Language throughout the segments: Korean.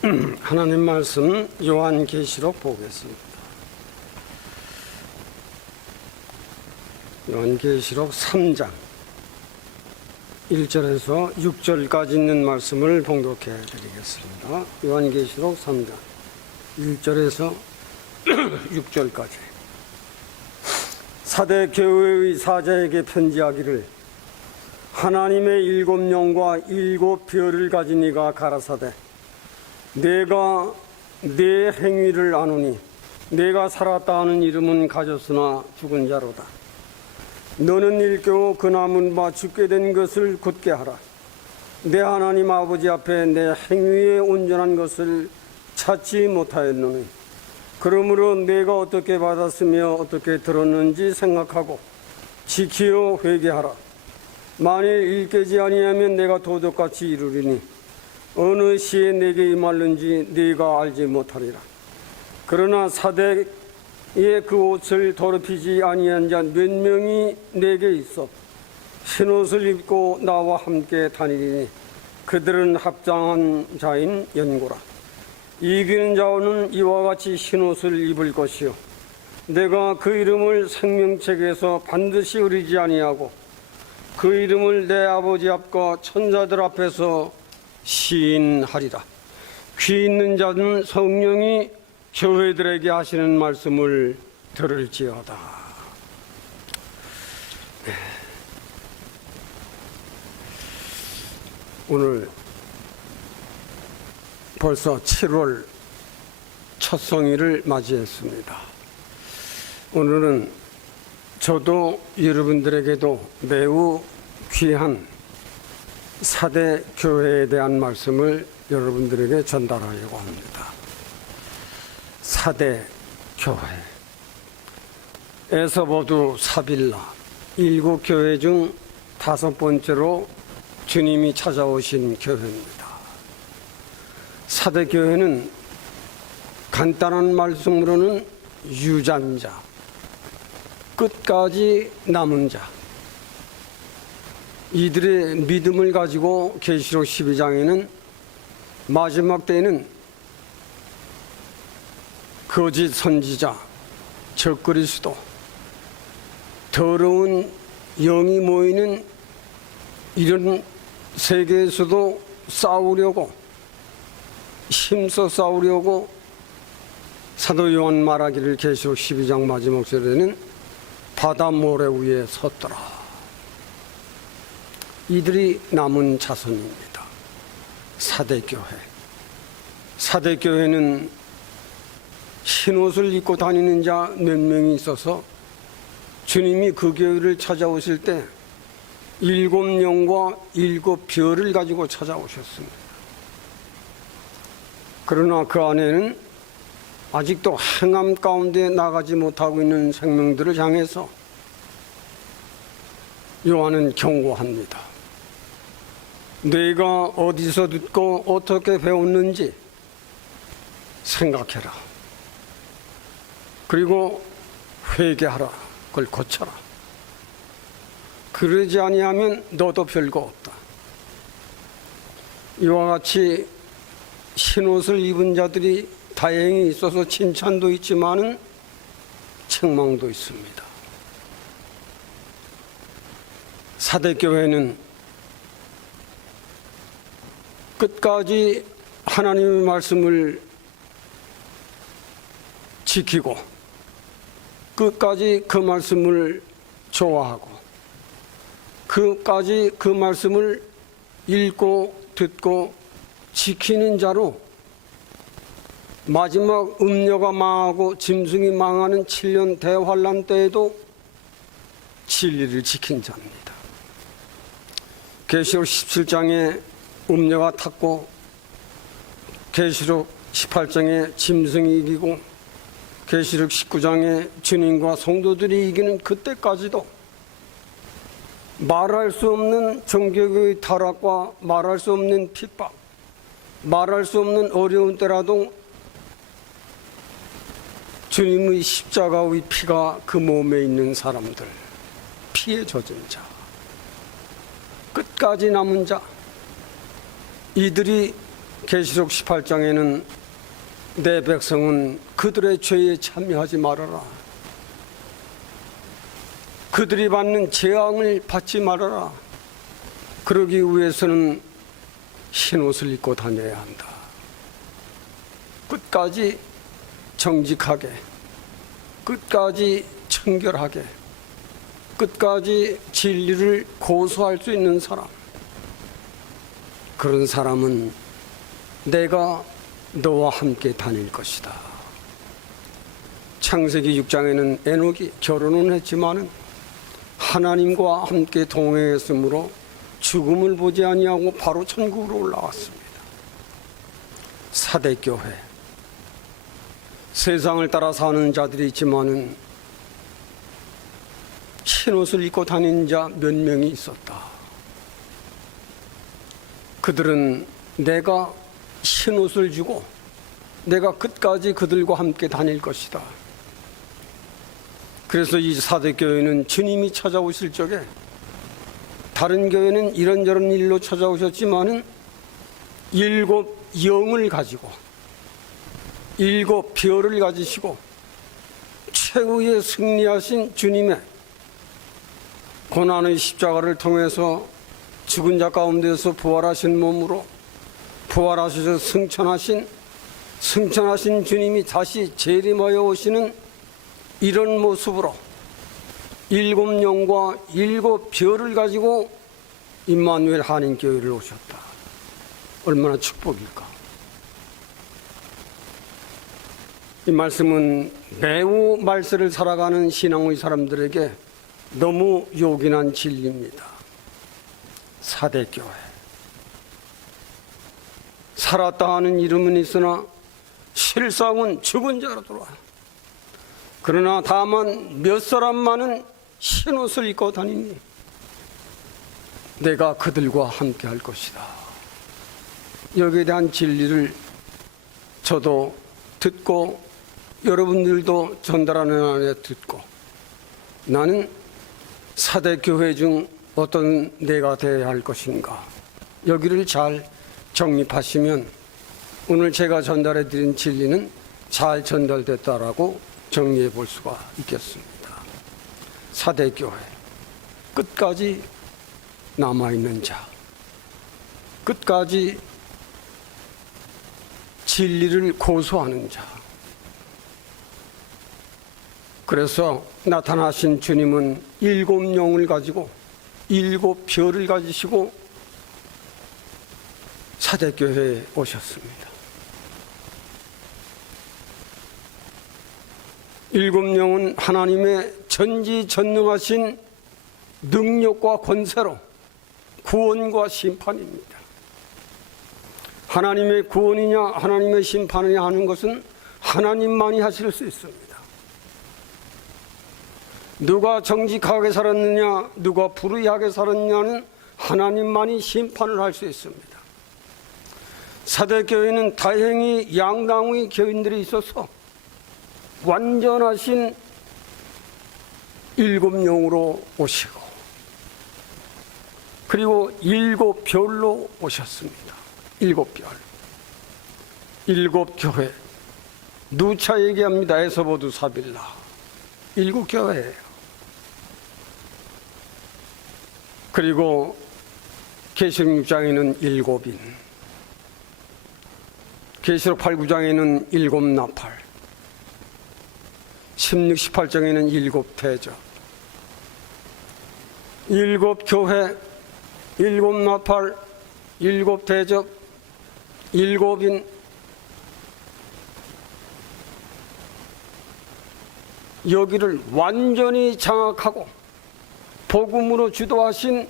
하나님 말씀 요한계시록 보겠습니다. 요한계시록 3장 1절에서 6절까지 있는 말씀을 봉독해 드리겠습니다. 요한계시록 3장 1절에서 6절까지. 사대 교회의 사자에게 편지하기를, 하나님의 7영과 7별을 가진 이가 가라사대, 내가 내 행위를 아노니 내가 살았다 하는 이름은 가졌으나 죽은 자로다. 너는 일깨워 그 남은 바 죽게 된 것을 굳게 하라. 내 하나님 아버지 앞에 내 행위에 온전한 것을 찾지 못하였노니, 그러므로 내가 어떻게 받았으며 어떻게 들었는지 생각하고 지키어 회개하라. 만일 일깨지 아니하면 내가 도적같이 이루리니 어느 시에 내게 임할는지 네가 알지 못하리라. 그러나 사대의 그 옷을 더럽히지 아니한 자 몇 명이 내게 있어 흰옷을 입고 나와 함께 다니리니 그들은 합당한 자인 연고라. 이기는 자는 이와 같이 흰옷을 입을 것이요, 내가 그 이름을 생명책에서 반드시 흐리지 아니하고 그 이름을 내 아버지 앞과 천사들 앞에서 시인하리라. 귀 있는 자는 성령이 교회들에게 하시는 말씀을 들을지어다. 오늘 벌써 7월 첫 성일을 맞이했습니다. 오늘은 저도 여러분들에게도 매우 귀한 사대 교회에 대한 말씀을 여러분들에게 전달하려고 합니다. 사대 교회, 에서보두 사빌라 7교회 중 5번째로 주님이 찾아오신 교회입니다. 사대 교회는 간단한 말씀으로는 유전자, 끝까지 남은 자, 이들의 믿음을 가지고 계시록 12장에는 마지막 때에는 거짓 선지자, 적그리스도, 더러운 영이 모이는 이런 세계에서도 싸우려고, 힘써 싸우려고 사도 요한 말하기를 계시록 12장 마지막 절에는 바다 모래 위에 섰더라. 이들이 남은 자손입니다. 사대교회. 사대교회는 흰옷을 입고 다니는 자 몇 명이 있어서 주님이 그 교회를 찾아오실 때 7영과 7별을 가지고 찾아오셨습니다. 그러나 그 안에는 아직도 행함 가운데 나가지 못하고 있는 생명들을 향해서 요한은 경고합니다. 내가 어디서 듣고 어떻게 배웠는지 생각해라. 그리고 회개하라. 그걸 고쳐라. 그러지 아니하면 너도 별거 없다. 이와 같이 흰옷을 입은 자들이 다행히 있어서 칭찬도 있지만은 책망도 있습니다. 사대교회는 끝까지 하나님의 말씀을 지키고 끝까지 그 말씀을 좋아하고 끝까지 그 말씀을 읽고 듣고 지키는 자로 마지막 음녀가 망하고 짐승이 망하는 7년 대환란 때에도 진리를 지킨 자입니다. 계시록 17장에 음녀가 탔고 계시록 18장에 짐승이 이기고 계시록 19장에 주님과 성도들이 이기는 그때까지도 말할 수 없는 정교의 타락과 말할 수 없는 핍박, 말할 수 없는 어려운 때라도 주님의 십자가의 피가 그 몸에 있는 사람들, 피에 젖은 자, 끝까지 남은 자, 이들이 계시록 18장에는 내 백성은 그들의 죄에 참여하지 말아라. 그들이 받는 재앙을 받지 말아라. 그러기 위해서는 흰옷을 입고 다녀야 한다. 끝까지 정직하게, 끝까지 청결하게, 끝까지 진리를 고수할 수 있는 사람, 그런 사람은 내가 너와 함께 다닐 것이다. 창세기 6장에는 에녹이 결혼은 했지만 하나님과 함께 동행했으므로 죽음을 보지 아니하고 바로 천국으로 올라왔습니다. 사대교회, 세상을 따라 사는 자들이 있지만은 흰옷을 입고 다니는 자 몇 명이 있었다. 그들은 내가 흰옷을 주고 내가 끝까지 그들과 함께 다닐 것이다. 그래서 이 사대교회는 주님이 찾아오실 적에, 다른 교회는 이런저런 일로 찾아오셨지만은 7 영을 가지고 7 별을 가지시고 최후의 승리하신 주님의 고난의 십자가를 통해서 죽은 자 가운데서 부활하신 몸으로 부활하셔서 승천하신 주님이 다시 재림하여 오시는 이런 모습으로 7 영과 7 별을 가지고 임마누엘 한인교회를 오셨다. 얼마나 축복일까. 이 말씀은 매우 말세를 살아가는 신앙의 사람들에게 너무 요긴한 진리입니다. 사대교회, 살았다 하는 이름은 있으나 실상은 죽은 자로 돌아와. 그러나 다만 몇 사람만은 흰옷을 입고 다니니 내가 그들과 함께 할 것이다. 여기에 대한 진리를 저도 듣고 여러분들도 전달하는 안에 듣고, 나는 사대교회 중 어떤 내가 되어야 할 것인가, 여기를 잘 정립하시면 오늘 제가 전달해 드린 진리는 잘 전달됐다라고 정리해 볼 수가 있겠습니다. 사대교회, 끝까지 남아있는 자, 끝까지 진리를 고수하는 자. 그래서 나타나신 주님은 7 영을 가지고 7 별을 가지시고 사대교회에 오셨습니다. 7 영은 하나님의 전지전능하신 능력과 권세로 구원과 심판입니다. 하나님의 구원이냐 하나님의 심판이냐 하는 것은 하나님만이 하실 수 있습니다. 누가 정직하게 살았느냐 누가 불의하게 살았느냐는 하나님만이 심판을 할 수 있습니다. 사대교회는 다행히 양당의 교인들이 있어서 완전하신 7 영으로 오시고 그리고 7 별로 오셨습니다. 7 별, 7 교회, 누차 얘기합니다. 에서보두 사빌라 7 교회예요. 그리고 계시록 6장에는 7인, 계시록 8, 9장에는 7 나팔, 16, 18장에는 7 대접, 7 교회, 7 나팔, 7 대접, 7인, 여기를 완전히 장악하고 복음으로 주도하신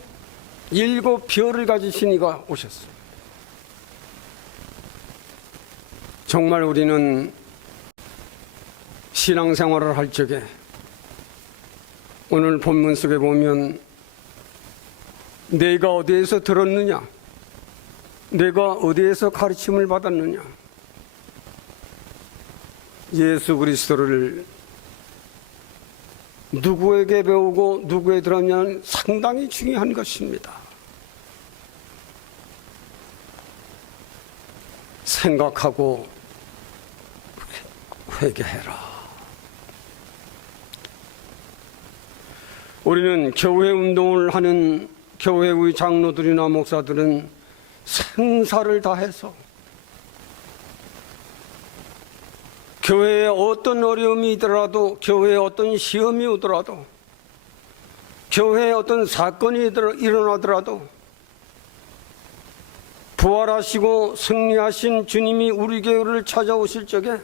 7 별을 가지신 이가 오셨습니다. 정말 우리는 신앙생활을 할 적에 오늘 본문 속에 보면 내가 어디에서 들었느냐, 내가 어디에서 가르침을 받았느냐, 예수 그리스도를 누구에게 배우고 누구에 들었냐는 상당히 중요한 것입니다. 생각하고 회개해라. 우리는 교회 운동을 하는 교회의 장로들이나 목사들은 생사를 다해서 교회에 어떤 어려움이 있더라도, 교회에 어떤 시험이 오더라도, 교회에 어떤 사건이 일어나더라도 부활하시고 승리하신 주님이 우리 교회를 찾아오실 적에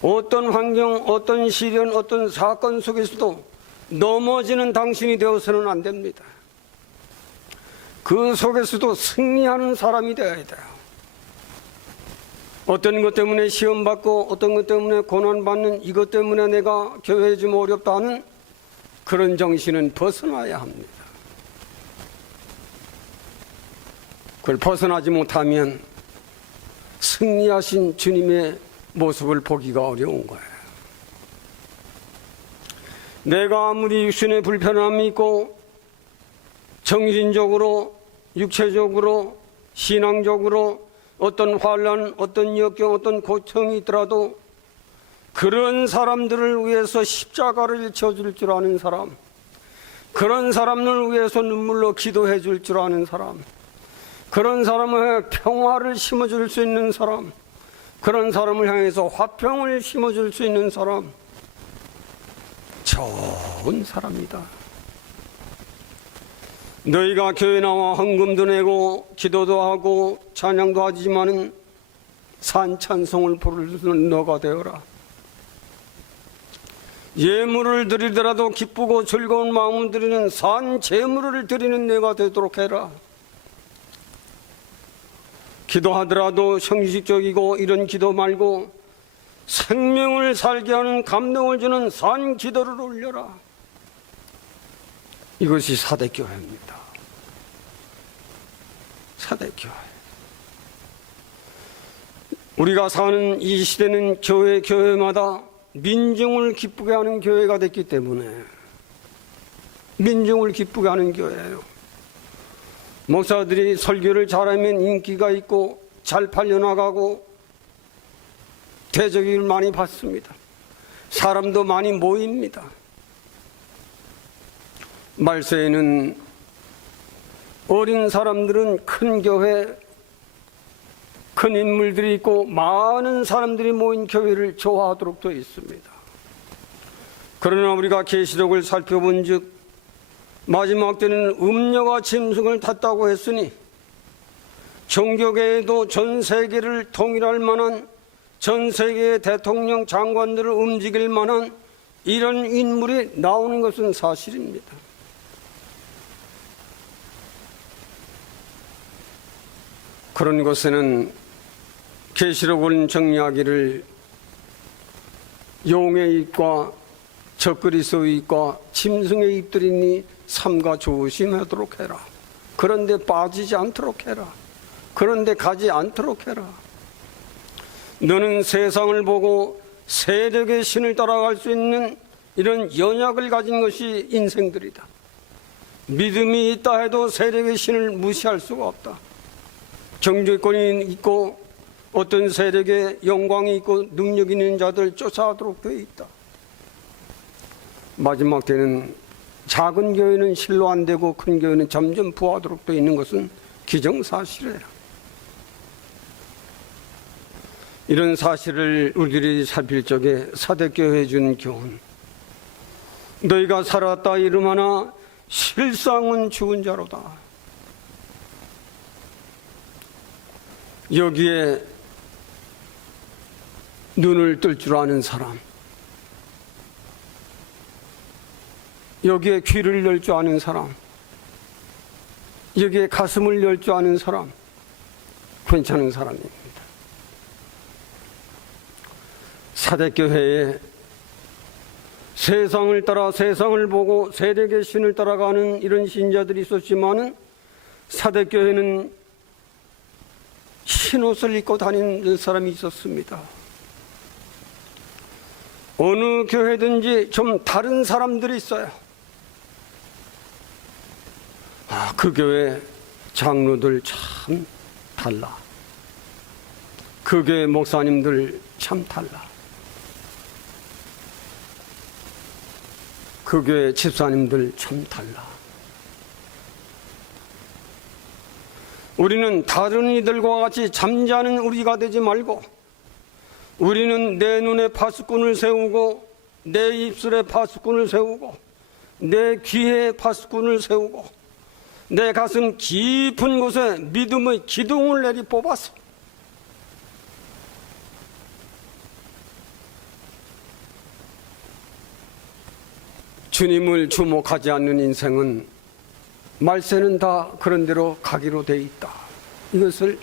어떤 환경, 어떤 시련, 어떤 사건 속에서도 넘어지는 당신이 되어서는 안 됩니다. 그 속에서도 승리하는 사람이 되어야 돼요. 어떤 것 때문에 시험받고 어떤 것 때문에 고난받는, 이것 때문에 내가 교회에 좀 어렵다 하는 그런 정신은 벗어나야 합니다. 그걸 벗어나지 못하면 승리하신 주님의 모습을 보기가 어려운 거예요. 내가 아무리 육신의 불편함이 있고 정신적으로, 육체적으로, 신앙적으로 어떤 환난, 어떤 역경, 어떤 고통이 있더라도 그런 사람들을 위해서 십자가를 져줄 줄 아는 사람, 그런 사람을 위해서 눈물로 기도해 줄 줄 아는 사람, 그런 사람을 평화를 심어줄 수 있는 사람, 그런 사람을 향해서 화평을 심어줄 수 있는 사람, 좋은 사람이다. 너희가 교회 나와 헌금도 내고 기도도 하고 찬양도 하지만은 산 찬송을 부르는 너가 되어라. 예물을 드리더라도 기쁘고 즐거운 마음을 드리는 산 제물을 드리는 내가 되도록 해라. 기도하더라도 형식적이고 이런 기도 말고 생명을 살게 하는 감동을 주는 산 기도를 올려라. 이것이 사대교회입니다. 사대교회. 우리가 사는 이 시대는 교회마다 민중을 기쁘게 하는 교회가 됐기 때문에 민중을 기쁘게 하는 교회예요. 목사들이 설교를 잘하면 인기가 있고 잘 팔려나가고 대접을 많이 받습니다. 사람도 많이 모입니다. 말세에는 어린 사람들은 큰 교회, 큰 인물들이 있고 많은 사람들이 모인 교회를 좋아하도록 되어 있습니다. 그러나 우리가 계시록을 살펴본 즉 마지막 때는 음녀가 짐승을 탔다고 했으니 종교계에도 전 세계를 통일할 만한, 전 세계의 대통령 장관들을 움직일 만한 이런 인물이 나오는 것은 사실입니다. 그런 것에는 계시록을 정리하기를 용의 입과 적그리스도의 입과 짐승의 입들이니 삼가 조심하도록 해라. 그런데 빠지지 않도록 해라. 그런데 가지 않도록 해라. 너는 세상을 보고 세력의 신을 따라갈 수 있는 이런 연약을 가진 것이 인생들이다. 믿음이 있다 해도 세력의 신을 무시할 수가 없다. 정죄권이 있고 어떤 세력의 영광이 있고 능력 있는 자들 쫓아가도록 되어 있다. 마지막 때는 작은 교회는 실로 안 되고 큰 교회는 점점 부하도록 되어 있는 것은 기정사실이에요. 이런 사실을 우리들이 살필 적에 사대교회에 준 교훈, 너희가 살았다 이름하나 실상은 죽은 자로다. 여기에 눈을 뜰 줄 아는 사람, 여기에 귀를 열 줄 아는 사람, 여기에 가슴을 열 줄 아는 사람, 괜찮은 사람입니다. 사대교회에 세상을 따라 세상을 보고 세력의 신을 따라가는 이런 신자들이 있었지만은 사대교회는 흰옷을 입고 다니는 사람이 있었습니다. 어느 교회든지 좀 다른 사람들이 있어요. 그 교회 장로들 참 달라. 그 교회 목사님들 참 달라. 그 교회 집사님들 참 달라. 우리는 다른 이들과 같이 잠자는 우리가 되지 말고, 우리는 내 눈에 파수꾼을 세우고, 내 입술에 파수꾼을 세우고, 내 귀에 파수꾼을 세우고, 내 가슴 깊은 곳에 믿음의 기둥을 내리 뽑았어. 주님을 주목하지 않는 인생은 말세는 다 그런 대로 가기로 돼 있다. 이것을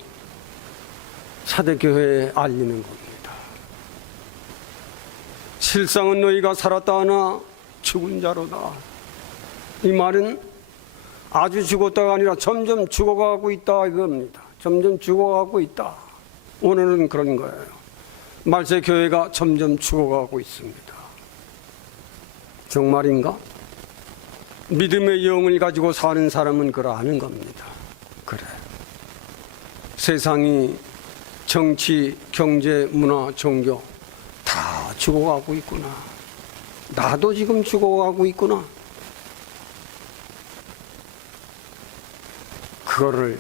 사대교회에 알리는 겁니다. 실상은 너희가 살았다 하나 죽은 자로다. 이 말은 아주 죽었다가 아니라 점점 죽어가고 있다 이겁니다. 점점 죽어가고 있다. 오늘은 그런 거예요. 말세 교회가 점점 죽어가고 있습니다. 정말인가? 믿음의 영을 가지고 사는 사람은 그걸 아는 겁니다. 그래. 세상이 정치, 경제, 문화, 종교 다 죽어가고 있구나. 나도 지금 죽어가고 있구나. 그거를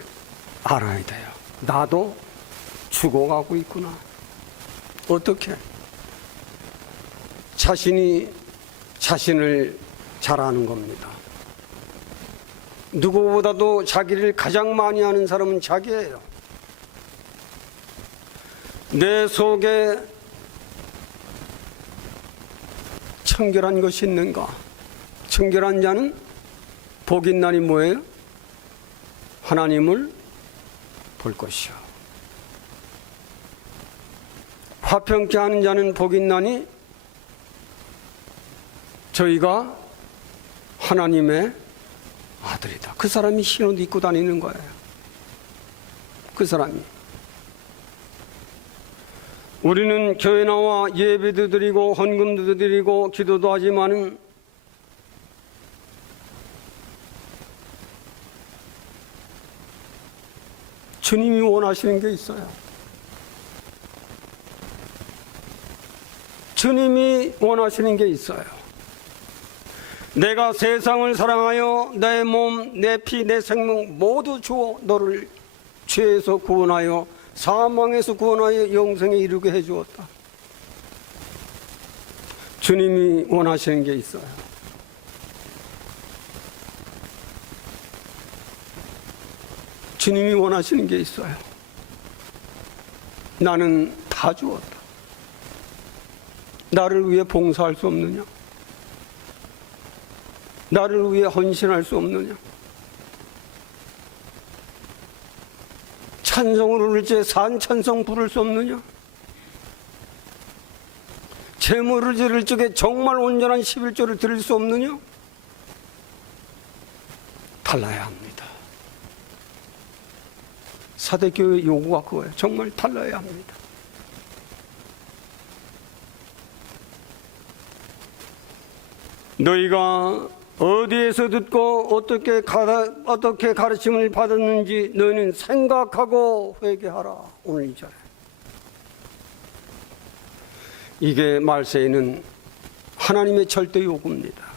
알아야 돼요. 나도 죽어가고 있구나. 어떻게? 자신이 자신을 잘 아는 겁니다. 누구보다도 자기를 가장 많이 아는 사람은 자기예요. 내 속에 청결한 것이 있는가? 청결한 자는 복 있나니 뭐예요? 하나님을 볼 것이요. 화평케 하는 자는 복 있나니 저희가 하나님의 아들이다. 그 사람이 흰 옷 입고 다니는 거예요. 그 사람이. 우리는 교회 나와 예배도 드리고 헌금도 드리고 기도도 하지만은 주님이 원하시는 게 있어요. 주님이 원하시는 게 있어요. 내가 세상을 사랑하여 내 몸, 내 피, 내 생명 모두 주어 너를 죄에서 구원하여 사망에서 구원하여 영생에 이르게 해주었다. 주님이 원하시는 게 있어요. 주님이 원하시는 게 있어요. 나는 다 주었다. 나를 위해 봉사할 수 없느냐? 나를 위해 헌신할 수 없느냐? 찬송을 부를 때 산찬송 부를 수 없느냐? 제물을 드릴 적에 정말 온전한 11조를 드릴 수 없느냐? 달라야 합니다. 사대교회 요구가 그거예요. 정말 달라야 합니다. 너희가 어디에서 듣고 어떻게 가르침을 받았는지 너희는 생각하고 회개하라. 오늘 이 절에. 이게 말세에는 하나님의 절대 요구입니다.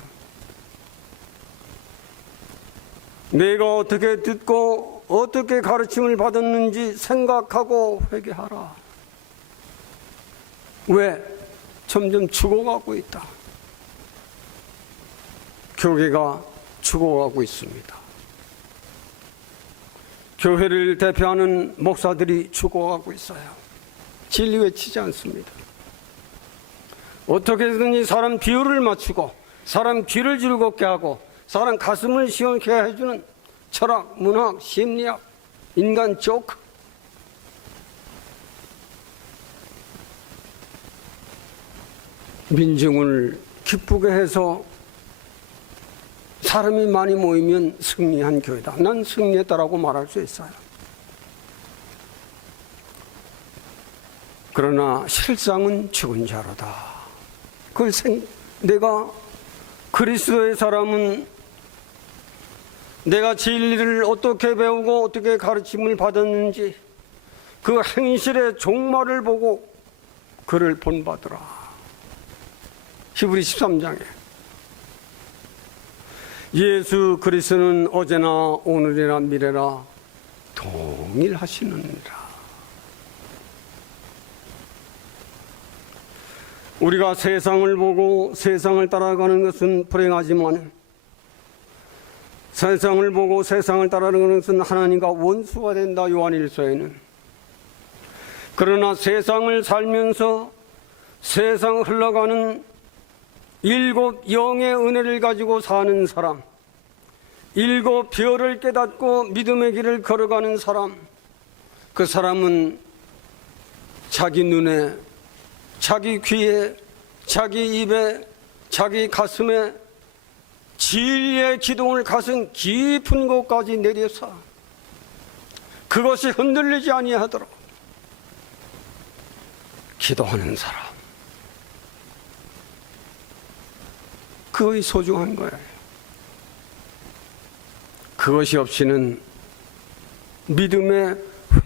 내가 어떻게 듣고 어떻게 가르침을 받았는지 생각하고 회개하라. 왜? 점점 죽어가고 있다. 교회가 죽어가고 있습니다. 교회를 대표하는 목사들이 죽어가고 있어요. 진리 외치지 않습니다. 어떻게든지 사람 비율을 맞추고 사람 귀를 즐겁게 하고 사람 가슴을 시원케 해주는 철학, 문학, 심리학, 인간 조크, 민중을 기쁘게 해서 사람이 많이 모이면 승리한 교회다. 난 승리했다라고 말할 수 있어요. 그러나 실상은 죽은 자로다. 내가 그리스도의 사람은 내가 진리를 어떻게 배우고 어떻게 가르침을 받았는지 그 행실의 종말을 보고 그를 본받으라. 히브리 13장에 예수 그리스도는 어제나 오늘이나 미래나 동일하시느니라. 우리가 세상을 보고 세상을 따라가는 것은 불행하지만 세상을 보고 세상을 따라가는 것은 하나님과 원수가 된다. 요한일서에는. 그러나 세상을 살면서 세상 흘러가는 7 영의 은혜를 가지고 사는 사람, 7 별을 깨닫고 믿음의 길을 걸어가는 사람, 그 사람은 자기 눈에, 자기 귀에, 자기 입에, 자기 가슴에 진리의 기둥을 가슴 깊은 곳까지 내려서 그것이 흔들리지 아니하도록 기도하는 사람, 그것이 소중한 거예요. 그것이 없이는 믿음의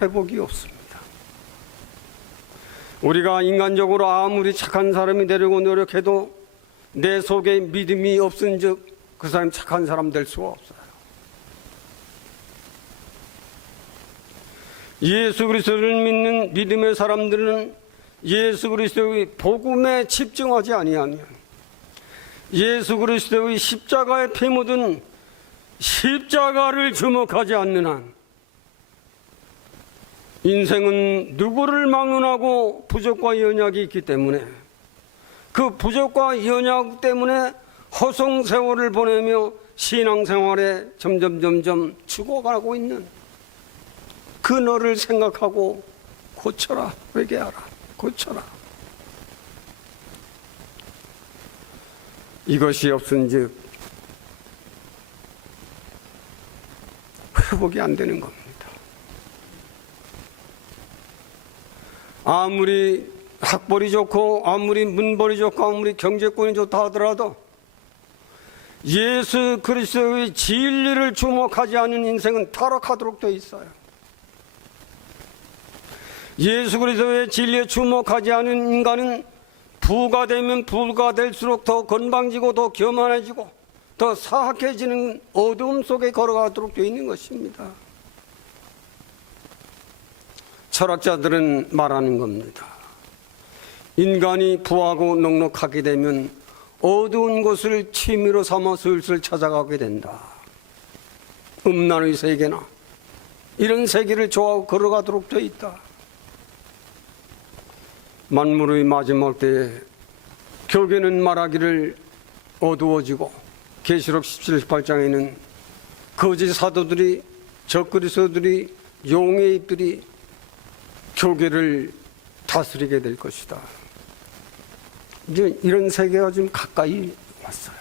회복이 없습니다. 우리가 인간적으로 아무리 착한 사람이 되려고 노력해도 내 속에 믿음이 없은즉 그 사람이 착한 사람 될 수가 없어요. 예수 그리스도를 믿는 믿음의 사람들은 예수 그리스도의 복음에 집중하지 아니하면, 예수 그리스도의 십자가에 피 묻은 십자가를 주목하지 않는 한 인생은 누구를 막론하고 부족과 연약이 있기 때문에 그 부족과 연약 때문에 허송세월을 보내며 신앙생활에 점점 죽어가고 있는 그 너를 생각하고 고쳐라, 회개하라, 고쳐라. 이것이 없은즉 회복이 안 되는 겁니다. 아무리 학벌이 좋고 아무리 문벌이 좋고 아무리 경제권이 좋다 하더라도 예수 그리스도의 진리를 주목하지 않은 인생은 타락하도록 되어 있어요. 예수 그리스도의 진리에 주목하지 않은 인간은 부가 되면 부가 될수록 더 건방지고 더 교만해지고 더 사악해지는 어두움 속에 걸어가도록 되어 있는 것입니다. 철학자들은 말하는 겁니다. 인간이 부하고 넉넉하게 되면 어두운 곳을 취미로 삼아 슬슬 찾아가게 된다. 음란의 세계나 이런 세계를 좋아하고 걸어가도록 되어 있다. 만물의 마지막 때에 교계는 말하기를 어두워지고 계시록 17, 18장에는 거짓 사도들이 적그리스도들이 용의 입들이 교계를 다스리게 될 것이다. 이제 이런 세계가 좀 가까이 왔어요.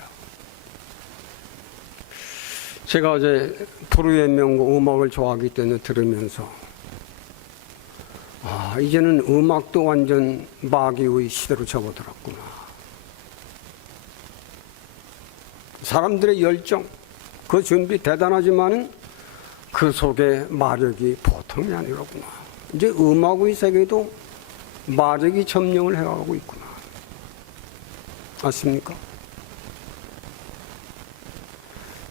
제가 어제 프루의 명곡 음악을 좋아하기 때문에 들으면서 이제는 음악도 완전 마귀의 시대로 접어들었구나. 사람들의 열정, 그 준비 대단하지만은 그 속에 마력이 보통이 아니로구나. 이제 음악의 세계도 마력이 점령을 해가고 있구나. 아십니까?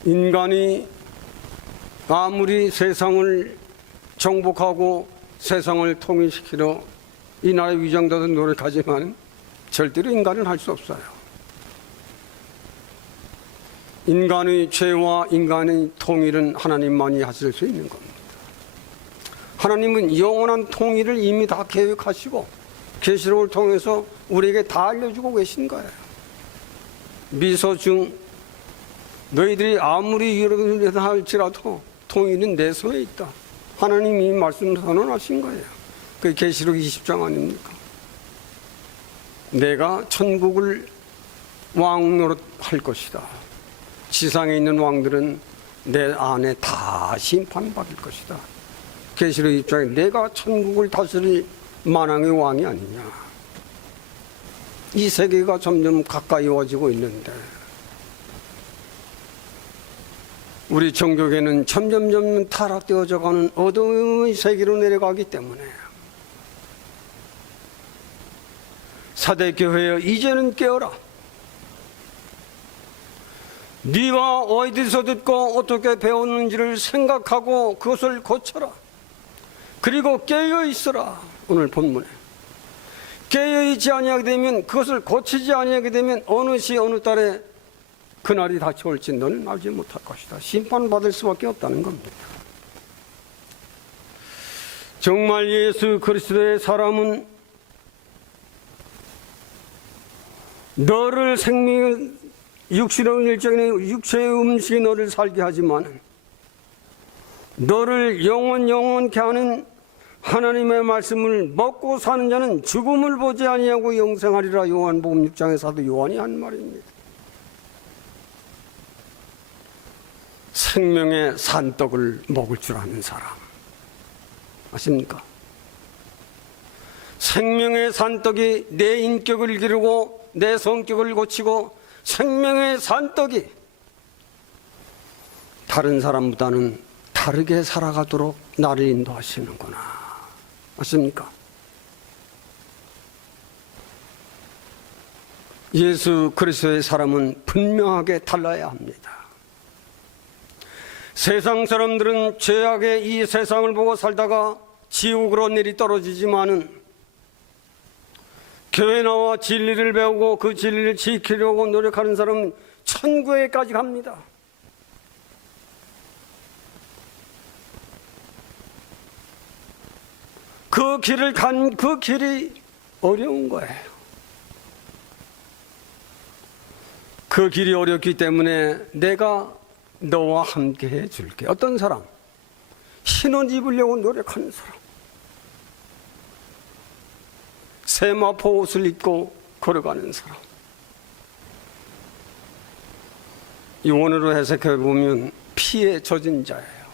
인간이 아무리 세상을 정복하고 세상을 통일시키려 이 나라의 위장자도 노력하지만 절대로 인간은 할 수 없어요. 인간의 죄와 인간의 통일은 하나님만이 하실 수 있는 겁니다. 하나님은 영원한 통일을 이미 다 계획하시고 계시록을 통해서 우리에게 다 알려주고 계신 거예요. 미소 중 너희들이 아무리 이러다 할지라도 통일은 내 손에 있다. 하나님이 말씀 선언하신 거예요. 그게 계시록 20장 아닙니까? 내가 천국을 왕 노릇할 것이다. 지상에 있는 왕들은 내 안에 다 심판받을 것이다. 계시록 20장에 내가 천국을 다스릴 만왕의 왕이 아니냐. 이 세계가 점점 가까이 와지고 있는데 우리 종교계는 점점 타락되어져 가는 어두운 세계로 내려가기 때문에 사대교회여, 이제는 깨어라. 네가 어디서 듣고 어떻게 배웠는지를 생각하고 그것을 고쳐라. 그리고 깨어 있어라. 오늘 본문에 깨어 있지 아니하게 되면, 그것을 고치지 아니하게 되면 어느 시 어느 달에 그날이 닥쳐올지 너는 알지 못할 것이다. 심판받을 수밖에 없다는 겁니다. 정말 예수 그리스도의 사람은 너를 생명, 육신의 일정의 육체의 음식이 너를 살게 하지만 너를 영원케 하는 하나님의 말씀을 먹고 사는 자는 죽음을 보지 아니하고 영생하리라. 요한복음 6장의 사도 요한이 한 말입니다. 생명의 산떡을 먹을 줄 아는 사람 아십니까? 생명의 산떡이 내 인격을 기르고 내 성격을 고치고, 생명의 산떡이 다른 사람보다는 다르게 살아가도록 나를 인도하시는구나. 아십니까? 예수 그리스도의 사람은 분명하게 달라야 합니다. 세상 사람들은 죄악의 이 세상을 보고 살다가 지옥으로 내리 떨어지지만은, 교회 나와 진리를 배우고 그 진리를 지키려고 노력하는 사람은 천국에까지 갑니다. 그 길을 간 그 길이 어려운 거예요. 그 길이 어렵기 때문에 내가 너와 함께 해줄게. 어떤 사람? 신옷 입으려고 노력하는 사람, 세마포 옷을 입고 걸어가는 사람. 이 원어로 해석해 보면 피에 젖은 자예요.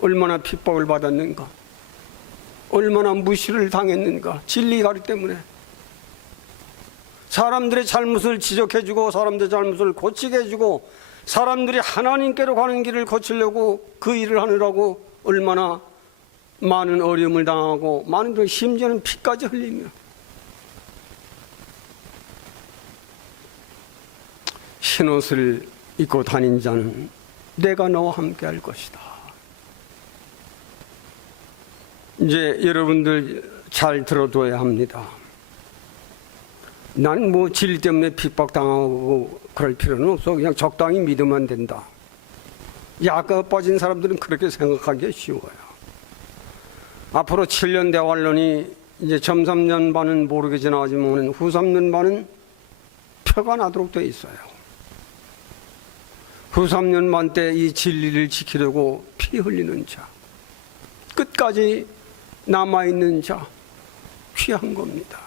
얼마나 핍박을 받았는가, 얼마나 무시를 당했는가, 진리 가르 때문에. 사람들의 잘못을 지적해주고 사람들의 잘못을 고치게 해주고, 사람들이 하나님께로 가는 길을 거치려고 그 일을 하느라고 얼마나 많은 어려움을 당하고, 많은 분 심지어는 피까지 흘리며. 흰옷을 입고 다닌 자는 내가 너와 함께 할 것이다. 이제 여러분들 잘 들어둬야 합니다. 난 뭐 진리 때문에 핍박당하고 그럴 필요는 없어. 그냥 적당히 믿으면 된다. 약가 빠진 사람들은 그렇게 생각하기 쉬워요. 앞으로 7년 대환론이 이제 점 3년 반은 모르게 지나가지만 후 3년 반은 표가 나도록 되어 있어요. 후 3년 반 때 이 진리를 지키려고 피 흘리는 자, 끝까지 남아있는 자, 귀한 겁니다.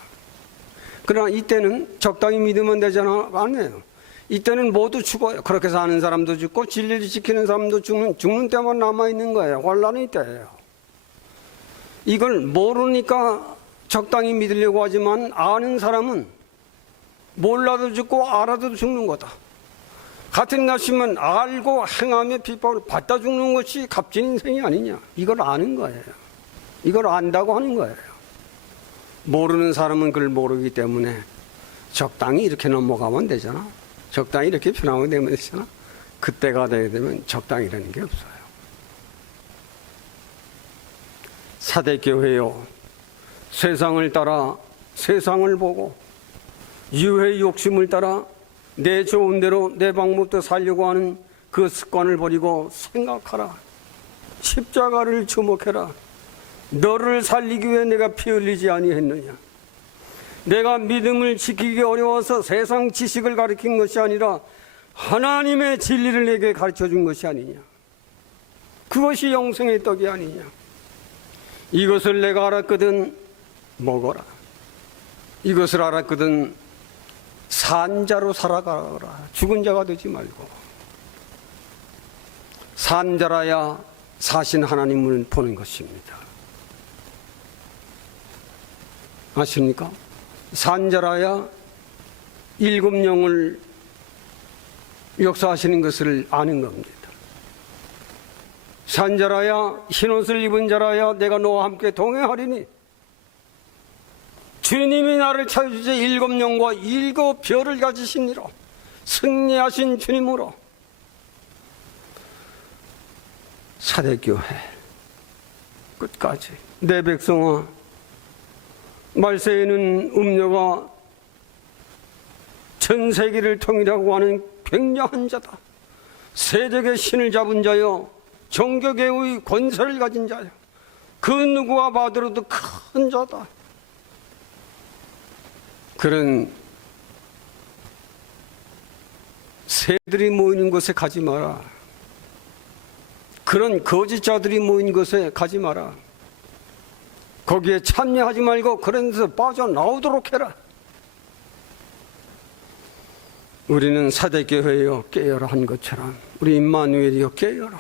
그러나 이때는 적당히 믿으면 되잖아. 아니에요. 이때는 모두 죽어요. 그렇게 사는 사람도 죽고 진리를 지키는 사람도 죽는 때만 남아있는 거예요. 환란의 때예요. 이걸 모르니까 적당히 믿으려고 하지만, 아는 사람은 몰라도 죽고 알아도 죽는 거다. 같은 것이면 알고 행함의 핍박을 받다 죽는 것이 값진 인생이 아니냐. 이걸 아는 거예요. 이걸 안다고 하는 거예요. 모르는 사람은 그걸 모르기 때문에 적당히 이렇게 넘어가면 되잖아. 적당히 이렇게 편하면 되면 되잖아. 그때가 되게 되면 적당히라는 게 없어요. 사대교회요, 세상을 따라 세상을 보고 유해 욕심을 따라 내 좋은 대로 내 방법대로 살려고 하는 그 습관을 버리고 생각하라. 십자가를 주목해라. 너를 살리기 위해 내가 피 흘리지 아니했느냐. 내가 믿음을 지키기 어려워서 세상 지식을 가르친 것이 아니라 하나님의 진리를 내게 가르쳐 준 것이 아니냐. 그것이 영생의 떡이 아니냐. 이것을 내가 알았거든 먹어라. 이것을 알았거든 산 자로 살아가라. 죽은 자가 되지 말고. 산 자라야 사신 하나님을 보는 것입니다. 아십니까? 산 자라야 일곱 영을 역사하시는 것을 아는 겁니다. 산 자라야, 흰옷을 입은 자라야 내가 너와 함께 동행하리니 주님이 나를 찾으시되 7영과 7별을 가지신 이로 승리하신 주님으로 사대교회 끝까지 내 백성아, 말세에는 음녀가 전 세계를 통일하고 하는 굉장한 자다. 세력의 신을 잡은 자여, 종교계의 권세를 가진 자여, 그 누구와 봐더라도 큰 자다. 그런 새들이 모이는 곳에 가지 마라. 그런 거짓자들이 모인 곳에 가지 마라. 거기에 참여하지 말고 그런 데서 빠져나오도록 해라. 우리는 사대교회여 깨어라 한 것처럼 우리 임마누엘이여 깨어라.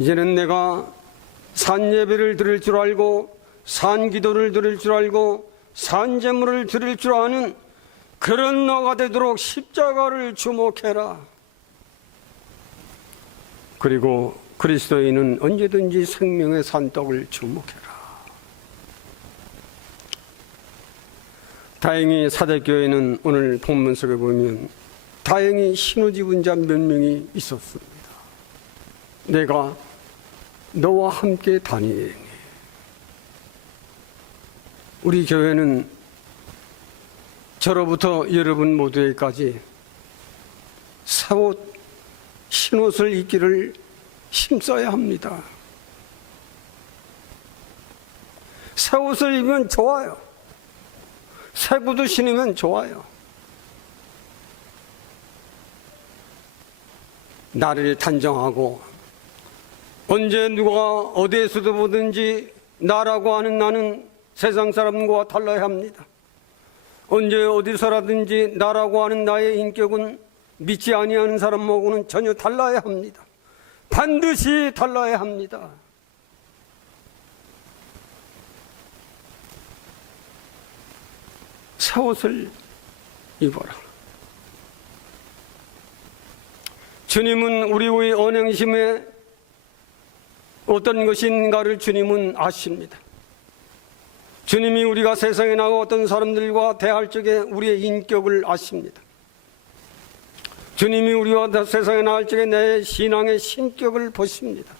이제는 내가 산예배를 드릴 줄 알고 산기도를 드릴 줄 알고 산제물을 드릴 줄 아는 그런 너가 되도록 십자가를 주목해라. 그리고 그리스도인은 언제든지 생명의 산떡을 주목해라. 다행히 사대교회는 오늘 본문 속에 보면 다행히 신우지 분자 몇 명이 있었습니다. 내가 너와 함께 다니니. 우리 교회는 저로부터 여러분 모두에게까지 새옷, 신옷을 입기를 힘써야 합니다. 새 옷을 입으면 좋아요. 새 구두 신으면 좋아요. 나를 단정하고 언제 누가 어디에서도 보든지 나라고 하는 나는 세상 사람과 달라야 합니다. 언제 어디서라든지 나라고 하는 나의 인격은 믿지 아니하는 사람하고는 전혀 달라야 합니다. 반드시 달라야 합니다. 새 옷을 입어라. 주님은 우리의 언행심에 어떤 것인가를 주님은 아십니다. 주님이 우리가 세상에 나가 어떤 사람들과 대할 적에 우리의 인격을 아십니다. 주님이 우리와 세상에 나갈 적에 내 신앙의 신격을 보십니다.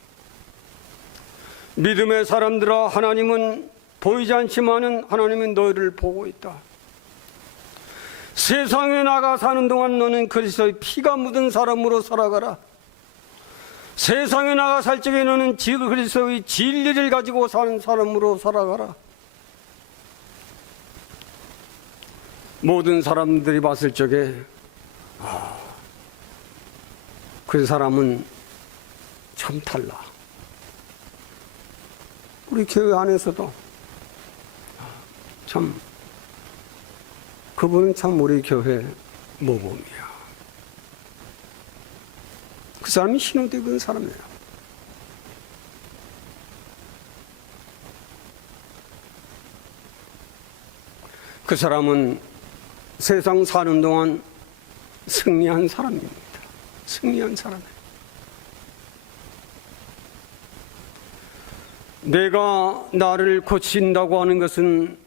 믿음의 사람들아, 하나님은 보이지 않지만은 하나님은 너희를 보고 있다. 세상에 나가 사는 동안 너는 그리스도의 피가 묻은 사람으로 살아가라. 세상에 나가 살 적에 너는 그리스도의 진리를 가지고 사는 사람으로 살아가라. 모든 사람들이 봤을 적에 그 사람은 참 달라. 우리 교회 안에서도 참 그분은 참 우리 교회 모범이야. 그 사람이 신우되 입은 사람이에요. 그 사람은 세상 사는 동안 승리한 사람입니다. 승리한 사람이에요. 내가 나를 고친다고 하는 것은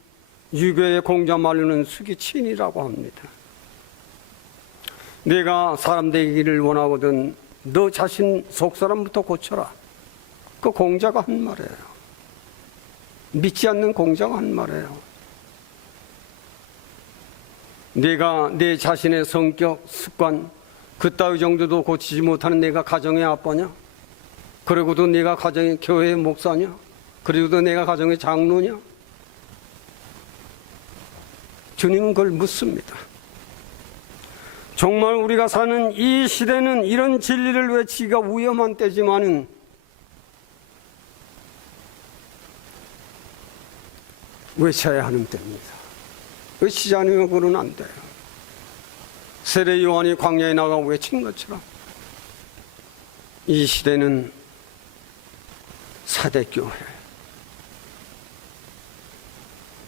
유교의 공자 말로는 수기친이라고 합니다. 내가 사람 되기를 원하거든 너 자신 속사람부터 고쳐라. 그 공자가 한 말이에요. 믿지 않는 공자가 한 말이에요. 내가 내 자신의 성격, 습관 그따위 정도도 고치지 못하는 내가 가정의 아빠냐? 그리고도 내가 가정의 교회의 목사냐? 그리고도 내가 가정의 장로냐? 주님은 그걸 묻습니다. 정말 우리가 사는 이 시대는 이런 진리를 외치기가 위험한 때지만은 외쳐야 하는 때입니다. 외치지 않으면 그러면 안 돼요. 세례 요한이 광야에 나가 외친 것처럼 이 시대는 사대교회.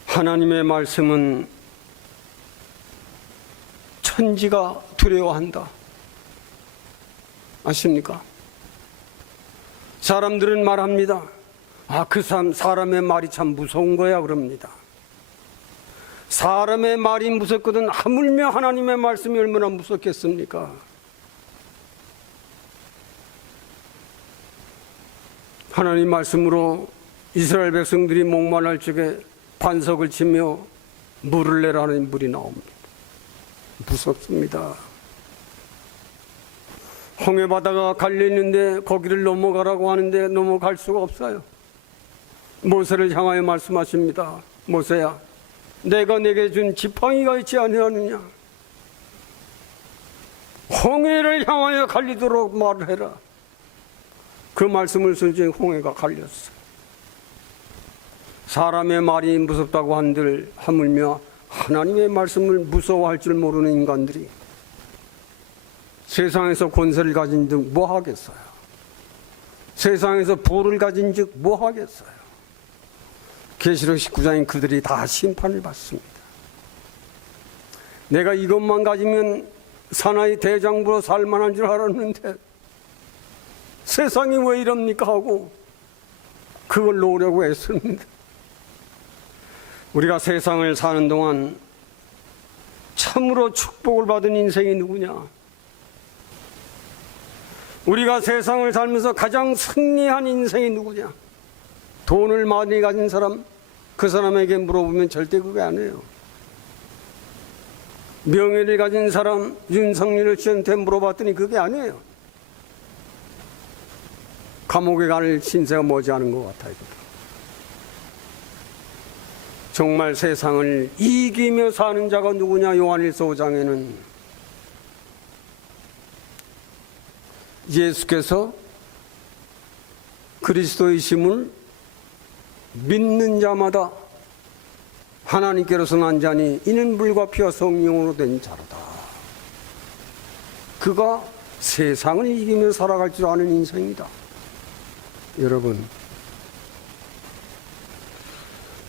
하나님의 말씀은 천지가 두려워한다. 아십니까? 사람들은 말합니다. 그 사람의 말이 참 무서운 거야 그럽니다. 사람의 말이 무섭거든 하물며 하나님의 말씀이 얼마나 무섭겠습니까? 하나님 말씀으로 이스라엘 백성들이 목말랄 적에 반석을 치며 물을 내라는 물이 나옵니다. 무섭습니다. 홍해바다가 갈려있는데 거기를 넘어가라고 하는데 넘어갈 수가 없어요. 모세를 향하여 말씀하십니다. 모세야, 내가 내게 준 지팡이가 있지 아니하느냐? 홍해를 향하여 갈리도록 말을 해라. 그 말씀을 쓰니 홍해가 갈렸어. 사람의 말이 무섭다고 한들 하물며 하나님의 말씀을 무서워할 줄 모르는 인간들이 세상에서 권세를 가진 즉 뭐 하겠어요? 세상에서 부를 가진 즉 뭐 하겠어요? 계시록 19장인 그들이 다 심판을 받습니다. 내가 이것만 가지면 사나이 대장부로 살만한 줄 알았는데 세상이 왜 이럽니까 하고 그걸 놓으려고 애씁니다. 우리가 세상을 사는 동안 참으로 축복을 받은 인생이 누구냐? 우리가 세상을 살면서 가장 승리한 인생이 누구냐? 돈을 많이 가진 사람, 그 사람에게 물어보면 절대 그게 아니에요. 명예를 가진 사람, 윤석열 씨한테 물어봤더니 그게 아니에요. 감옥에 갈 신세가 머지않은 것 같아요. 정말 세상을 이기며 사는 자가 누구냐? 요한일서 5장에는 예수께서 그리스도이심을 믿는 자마다 하나님께로서 난 자니 이는 물과 피와 성령으로 된 자로다. 그가 세상을 이기며 살아갈 줄 아는 인생이다. 여러분,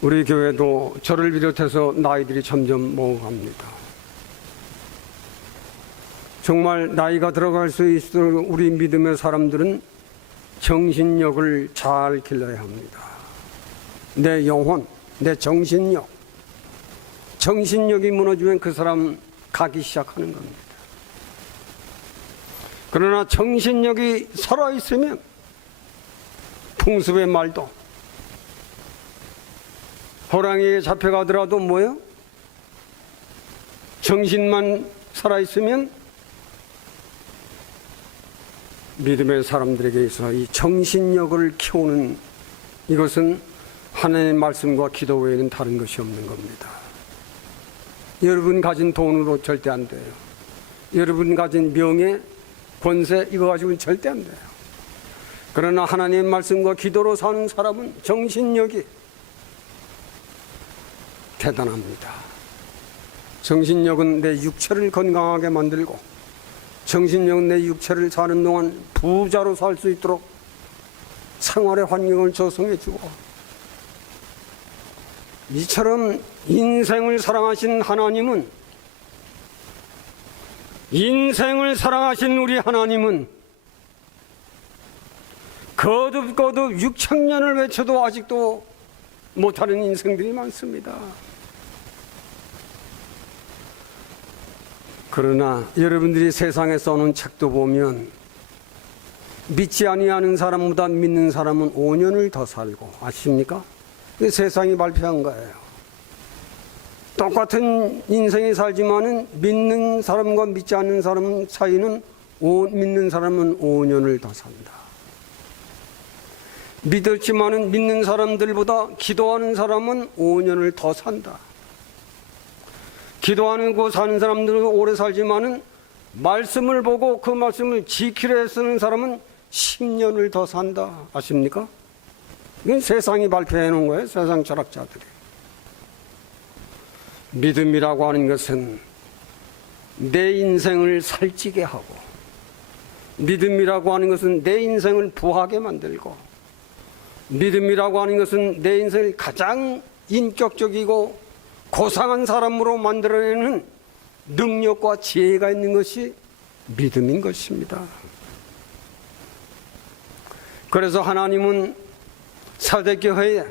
우리 교회도 저를 비롯해서 나이들이 점점 먹어갑니다. 정말 나이가 들어갈 수 있도록 우리 믿음의 사람들은 정신력을 잘 길러야 합니다. 내 영혼, 내 정신력. 정신력이 무너지면 그 사람 가기 시작하는 겁니다. 그러나 정신력이 살아있으면 풍습의 말도 호랑이에 잡혀가더라도 뭐요? 정신만 살아있으면 믿음의 사람들에게 있어 이 정신력을 키우는 이것은 하나님의 말씀과 기도 외에는 다른 것이 없는 겁니다. 여러분 가진 돈으로 절대 안 돼요. 여러분 가진 명예, 권세 이거 가지고는 절대 안 돼요. 그러나 하나님의 말씀과 기도로 사는 사람은 정신력이 대단합니다. 정신력은 내 육체를 건강하게 만들고 정신력은 내 육체를 사는 동안 부자로 살 수 있도록 생활의 환경을 조성해 주고 이처럼 인생을 사랑하신 하나님은 인생을 사랑하신 우리 하나님은 거듭거듭 6,000년을 외쳐도 아직도 못하는 인생들이 많습니다. 그러나 여러분들이 세상에 써놓은 책도 보면 믿지 아니하는 사람보다 믿는 사람은 5년을 더 살고 아십니까? 세상이 발표한 거예요. 똑같은 인생에 살지만은 믿는 사람과 믿지 않는 사람 사이는 믿는 사람은 5년을 더 산다. 믿었지만은 믿는 사람들보다 기도하는 사람은 5년을 더 산다. 기도하고 사는 사람들은 오래 살지만은 말씀을 보고 그 말씀을 지키려 애쓰는 사람은 10년을 더 산다. 아십니까? 이건 세상이 발표해 놓은 거예요. 세상 철학자들이. 믿음이라고 하는 것은 내 인생을 살찌게 하고 믿음이라고 하는 것은 내 인생을 부하게 만들고 믿음이라고 하는 것은 내 인생을 가장 인격적이고 고상한 사람으로 만들어내는 능력과 지혜가 있는 것이 믿음인 것입니다. 그래서 하나님은 사대교회에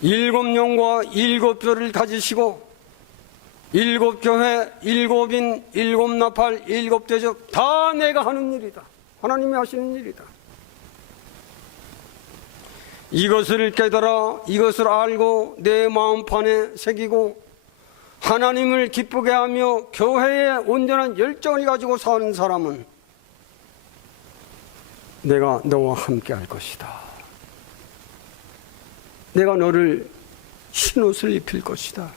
7 영과 7 뼈를 가지시고 일곱 교회, 일곱인, 일곱 나팔, 일곱 대접 다 내가 하는 일이다. 하나님이 하시는 일이다. 이것을 깨달아 이것을 알고 내 마음판에 새기고 하나님을 기쁘게 하며 교회에 온전한 열정을 가지고 사는 사람은 내가 너와 함께 할 것이다. 내가 너를 흰옷을 입힐 것이다.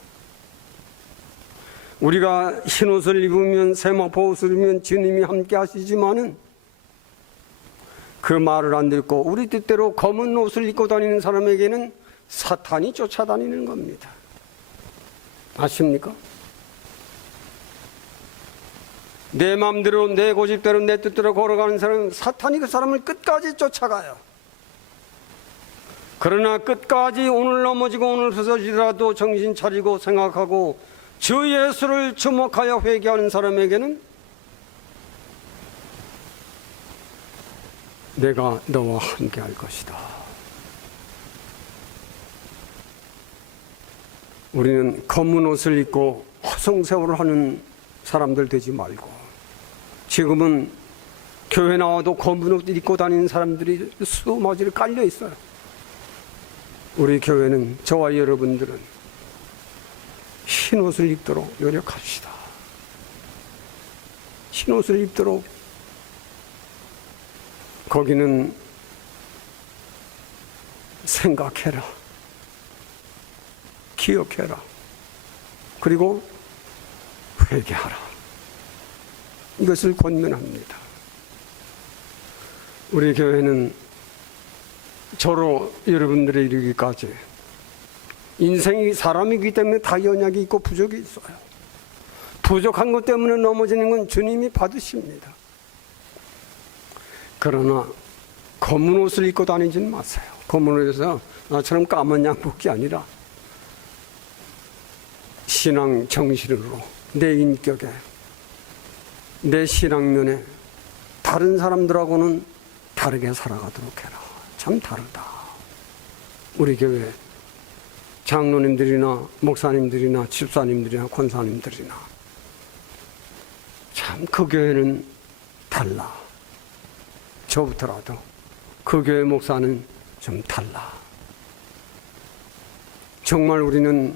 우리가 흰옷을 입으면 세마포 옷을 입으면 주님이 함께 하시지만은 그 말을 안 듣고 우리 뜻대로 검은 옷을 입고 다니는 사람에게는 사탄이 쫓아다니는 겁니다. 아십니까? 내 마음대로 내 고집대로 내 뜻대로 걸어가는 사람은 사탄이 그 사람을 끝까지 쫓아가요. 그러나 끝까지 오늘 넘어지고 오늘 부서지더라도 정신 차리고 생각하고 주 예수를 주목하여 회개하는 사람에게는 내가 너와 함께 할 것이다. 우리는 검은 옷을 입고 허송세월을 하는 사람들 되지 말고, 지금은 교회 나와도 검은 옷 입고 다니는 사람들이 수마지를 깔려 있어요. 우리 교회는, 저와 여러분들은 흰 옷을 입도록 노력합시다. 흰 옷을 입도록. 거기는 생각해라, 기억해라, 그리고 회개하라. 이것을 권면합니다. 우리 교회는 저로 여러분들에 이르기까지 인생이 사람이기 때문에 다 연약이 있고 부족이 있어요. 부족한 것 때문에 넘어지는 건 주님이 받으십니다. 그러나 검은 옷을 입고 다니지는 마세요. 검은 옷에서 나처럼 까만 양복이 아니라 신앙 정신으로 내 인격에, 내 신앙면에 다른 사람들하고는 다르게 살아가도록 해라. 참 다르다. 우리 교회 장로님들이나 목사님들이나 집사님들이나 권사님들이나 참 그 교회는 달라. 저부터라도 그 교회 목사는 좀 달라. 정말 우리는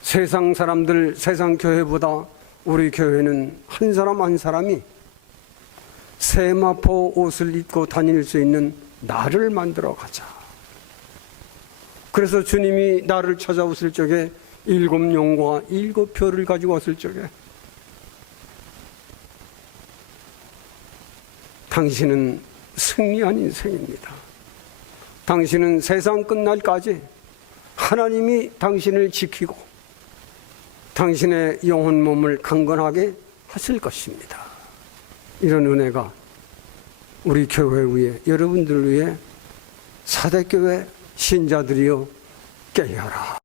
세상 사람들, 세상 교회보다 우리 교회는 한 사람 한 사람이 세마포 옷을 입고 다닐 수 있는 나를 만들어 가자. 그래서 주님이 나를 찾아오실 적에 7용과 7표를 가지고 왔을 적에 당신은 승리한 인생입니다. 당신은 세상 끝날까지 하나님이 당신을 지키고 당신의 영혼 몸을 강건하게 하실 것입니다. 이런 은혜가 우리 교회 위에, 여러분들 위에, 사대교회 신자들이여 깨어라.